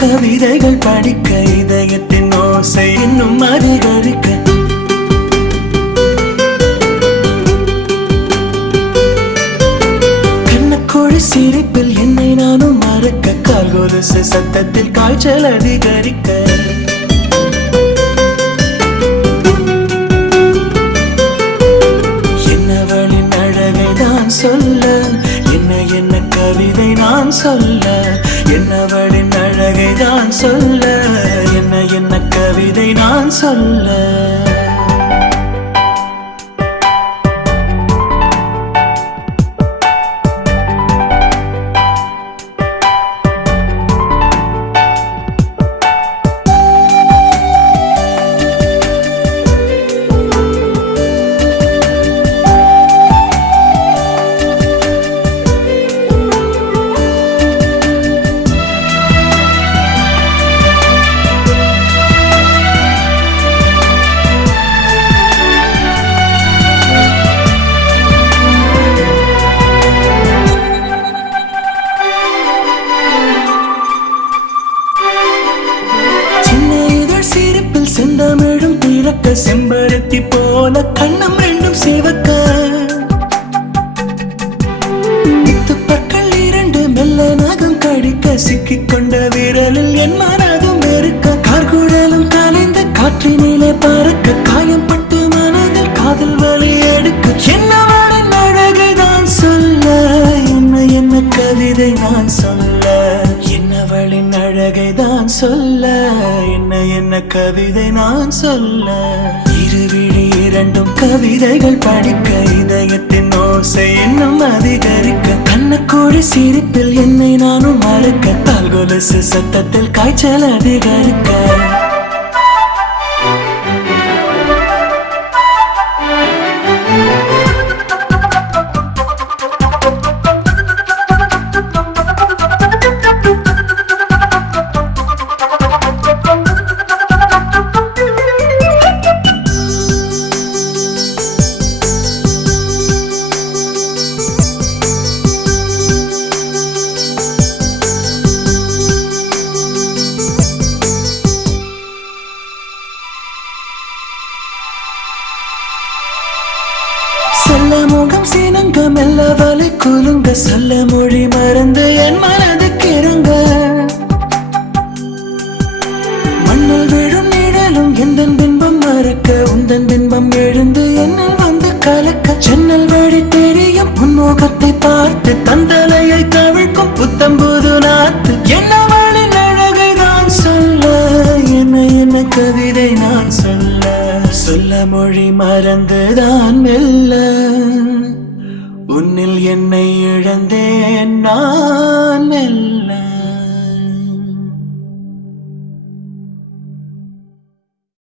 கவிதைகள் படிக்க இதயத்தின் ஓசை இன்னும் அதிகரிக்க கண்ணக்கோழி சிரிப்பில் என்னை நானும் மறக்க கால்கொலுசு சத்தத்தில் காய்ச்சல் அதிகரிக்க என்னவளின் அழகை தான் சொல்ல என்ன கவிதை நான் சொல்ல என்னவளின் அழகை தான் சொல்ல என்ன கவிதை நான் சொல்ல செந்தமிழும் பிறக்க செம்பருத்தி போல கண்ணம் ரெண்டும் சிவக்க பற்கள் இரண்டு மெல்ல நகம் கடிக்க சிக்கிக் கொண்ட விரலில் என் மனதும் வெறுக்க கார்குழலும் கலைந்த காற்றினிலே பறக்க காயம் பட்டு மனதில் காதல் வலி எடுக்க என்னவளின் அழகை தான் சொல்ல என்ன கவிதை நான் சொல்ல என்னவளின் அழகை தான் சொல்ல என்ன கவிதை நான் சொல்ல இருவிழி இரண்டும் கவிதைகள் படிக்க இதயத்தின் ஓசை இன்னும் அதிகரிக்க கண்ணக்கோழி சிரிப்பில் என்னை நானும் மறக்க கால்கொலுசு சத்தத்தில் காய்ச்சல் அதிகரிக்க சொல்ல முகம் சீனங்க மெல்ல வலை குலுங்க சொல்ல மொழி மறந்து என் மனதுக்கு இறங்க மண்ணில் விழும் நிழலும் எந்த பின்பம் மறக்க உந்தன் பின்பம் எழுந்து என்னில் வந்து கலக்க ஜன்னல் வழி தெரியும் முன்முகத்தை பார்த்து தந்தலையை தவிழ்க்கும் புத்தம்புது நாத்து என்னவளின் அழகை தான் சொல்ல என்ன கவிதை நான் சொல்ல சொல்ல மொழி மறந்துதான் மெல்ல உன்னில் என்னை இழந்தேன் நான் மெல்ல